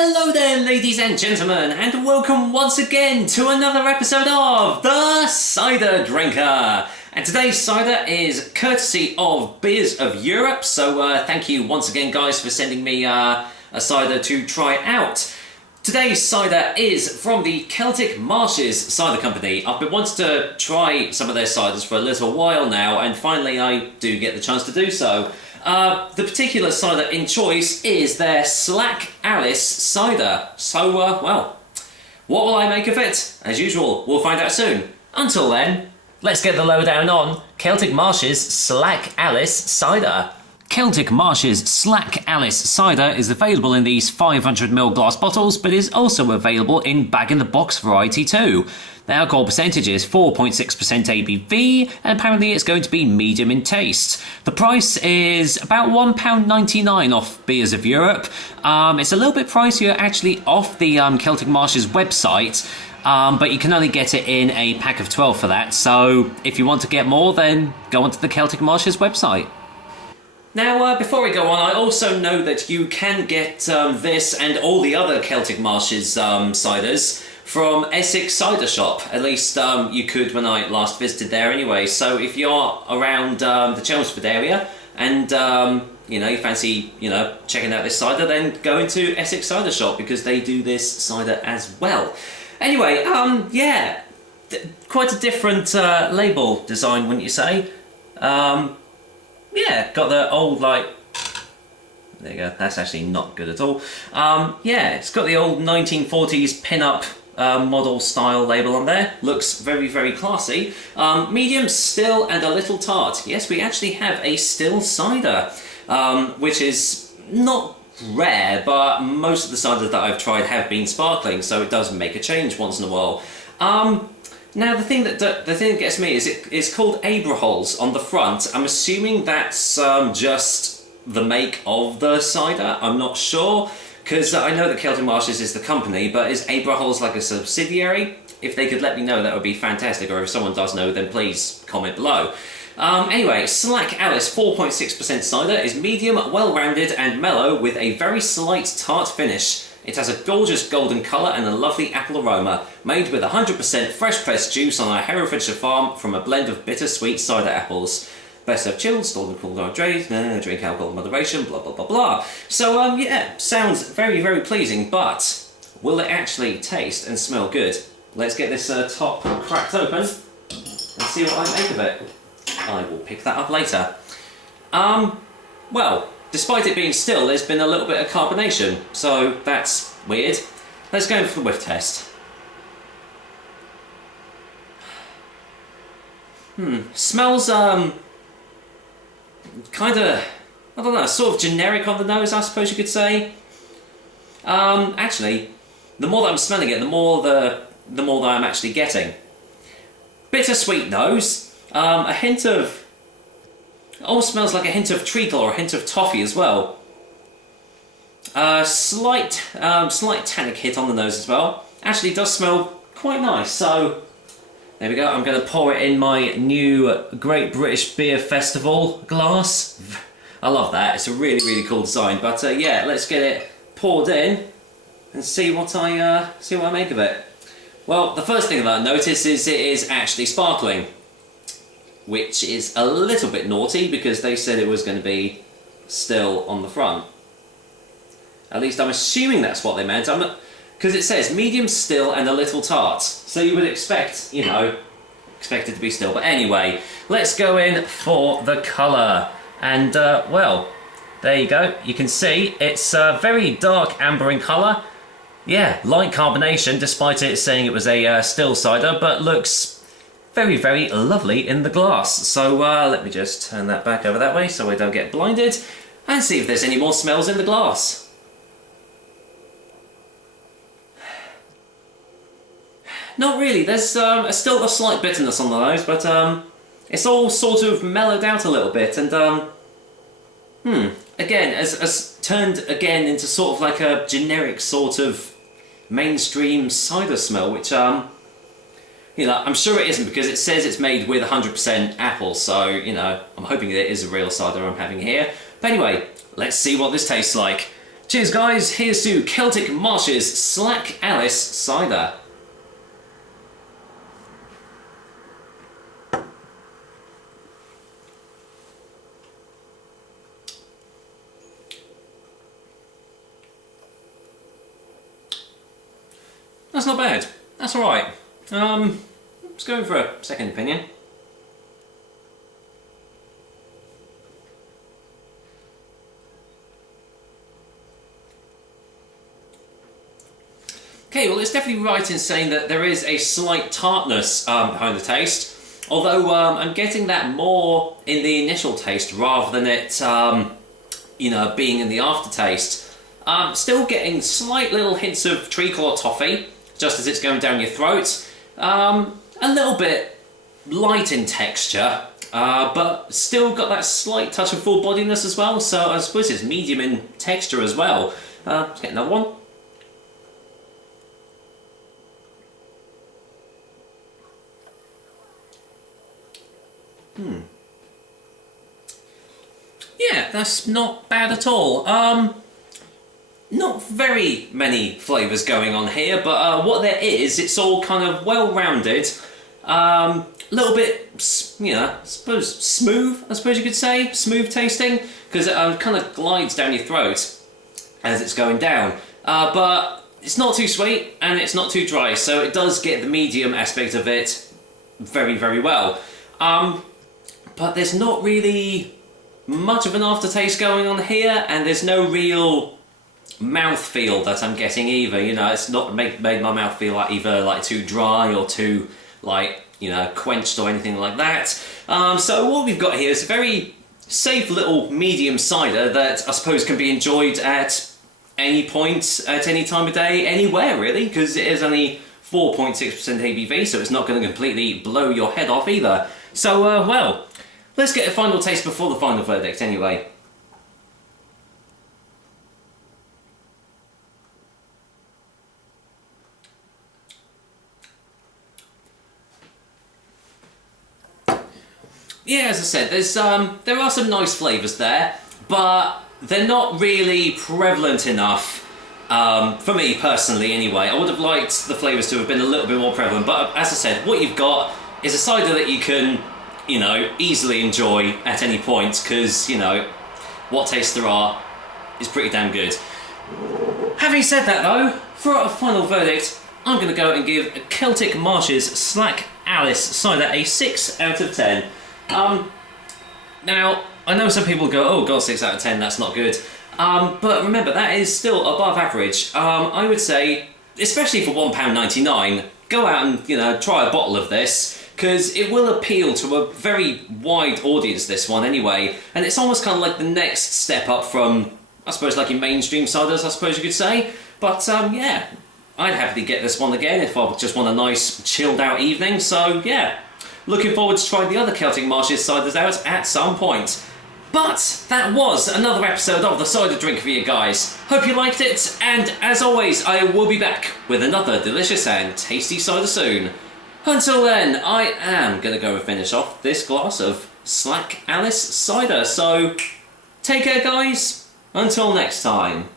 Hello there, ladies and gentlemen, and welcome once again to another episode of The Cider Drinker. And today's cider is courtesy of Beers of Europe, so thank you once again, guys, for sending me a cider to try out. Today's cider is from the Celtic Marshes cider company. I've been wanting to try some of their ciders for a little while now, and finally I do get the chance to do so. The particular cider in choice is their Slack Alice cider. So, well, what will I make of it? As usual, we'll find out soon. Until then, let's get the lowdown on Celtic Marshes Slack Alice cider. Celtic Marshes Slack Alice cider is available in these 500ml glass bottles, but is also available in bag-in-the-box variety too. The alcohol percentage is 4.6% ABV, and apparently it's going to be medium in taste. The price is about £1.99 off Beers of Europe. It's a little bit pricier actually off the Celtic Marshes website, but you can only get it in a pack of 12 for that, so if you want to get more, then go onto the Celtic Marshes website. Now, before we go on, I also know that you can get this and all the other Celtic Marshes ciders from Essex Cider Shop. At least you could when I last visited there anyway. So if you're around the Chelmsford area and you fancy checking out this cider, then go into Essex Cider Shop because they do this cider as well. Anyway, yeah, quite a different label design, wouldn't you say? Yeah, got the old, there you go, that's actually not good at all. Yeah, it's got the old 1940s pin-up model style label on there. Looks very, very classy. Medium, still, and a little tart. Yes, we actually have a still cider, which is not rare, but most of the ciders that I've tried have been sparkling, so it does make a change once in a while. Now the thing that gets me is it's called Abraholz on the front. I'm assuming that's just the make of the cider. I'm not sure, because I know that Celtic Marshes is the company, but is Abraholz like a subsidiary? If they could let me know, that would be fantastic, or if someone does know, then please comment below. Anyway, Slack Alice 4.6% cider is medium, well-rounded and mellow with a very slight tart finish. It has a gorgeous golden colour and a lovely apple aroma, made with 100% fresh pressed juice on our Herefordshire farm from a blend of bittersweet cider apples. Best served chilled, stored and cooled on drink alcohol in moderation, blah blah blah blah. So yeah, sounds very, very pleasing, but will it actually taste and smell good? Let's get this top cracked open and see what I make of it. I will pick that up later. Well, despite it being still, there's been a little bit of carbonation, so that's weird. Let's go for the whiff test. Smells, kind of, I don't know, sort of generic on the nose, I suppose you could say. Actually, the more that I'm smelling it, the more that I'm actually getting. Bittersweet nose, a hint of, almost smells like a hint of treacle or a hint of toffee as well. Slight tannic hit on the nose as well. Actually, it does smell quite nice. So there we go. I'm going to pour it in my new Great British Beer Festival glass. I love that. It's a really, really cool design. But yeah, let's get it poured in and see what I make of it. Well, the first thing that I notice is it is actually sparkling, which is a little bit naughty because they said it was going to be still on the front. At least I'm assuming that's what they meant. Because it says medium still and a little tart. So you would expect it to be still. But anyway, let's go in for the colour. And, well, there you go. You can see it's very dark amber in colour. Yeah, light carbonation, despite it saying it was a still cider, but looks very, very lovely in the glass. So let me just turn that back over that way so I don't get blinded and see if there's any more smells in the glass. Not really. There's still a slight bitterness on the nose, but it's all sort of mellowed out a little bit, and again, has turned again into sort of like a generic sort of mainstream cider smell, which I'm sure it isn't because it says it's made with 100% apple, so I'm hoping it is a real cider I'm having here. But anyway, let's see what this tastes like. Cheers guys, here's to Celtic Marshes Slack Alice Cider. That's not bad. That's alright. Let's go for a second opinion. Okay, well it's definitely right in saying that there is a slight tartness behind the taste, although I'm getting that more in the initial taste rather than it, you know, being in the aftertaste. Still getting slight little hints of treacle or toffee, just as it's going down your throat. A little bit light in texture, but still got that slight touch of full bodiness as well, so I suppose it's medium in texture as well. Let's get another one. Yeah, that's not bad at all. Not very many flavours going on here, but what there is, it's all kind of well-rounded. A little bit, you know, I suppose smooth, I suppose you could say. Smooth tasting, because it kind of glides down your throat as it's going down. But it's not too sweet, and it's not too dry, so it does get the medium aspect of it very, very well. But there's not really much of an aftertaste going on here, and there's no real mouthfeel that I'm getting either. You know, it's not made my mouth feel like either like too dry or too like, you know, quenched or anything like that. So what we've got here is a very safe little medium cider that I suppose can be enjoyed at any point, at any time of day, anywhere really, because it is only 4.6% ABV, so it's not going to completely blow your head off either. So, well, let's get a final taste before the final verdict anyway. Yeah, as I said, there are some nice flavours there, but they're not really prevalent enough, for me personally anyway. I would have liked the flavours to have been a little bit more prevalent, but as I said, what you've got is a cider that you can, you know, easily enjoy at any point, because, you know, what tastes there are is pretty damn good. Having said that though, for our final verdict, I'm going to go and give Celtic Marshes Slack Alice Cider a 6 out of 10. Now, I know some people go, oh god, 6 out of 10, that's not good. But remember, that is still above average. I would say, especially for £1.99, go out and, you know, try a bottle of this, because it will appeal to a very wide audience, this one anyway, and it's almost kind of like the next step up from, I suppose, like your mainstream ciders, I suppose you could say. But yeah, I'd happily get this one again if I just want a nice chilled out evening, so yeah. Looking forward to trying the other Celtic Marshes ciders out at some point. But that was another episode of the Cider Drink for you guys. Hope you liked it, and as always, I will be back with another delicious and tasty cider soon. Until then, I am going to go and finish off this glass of Slack Alice cider, so take care guys, until next time.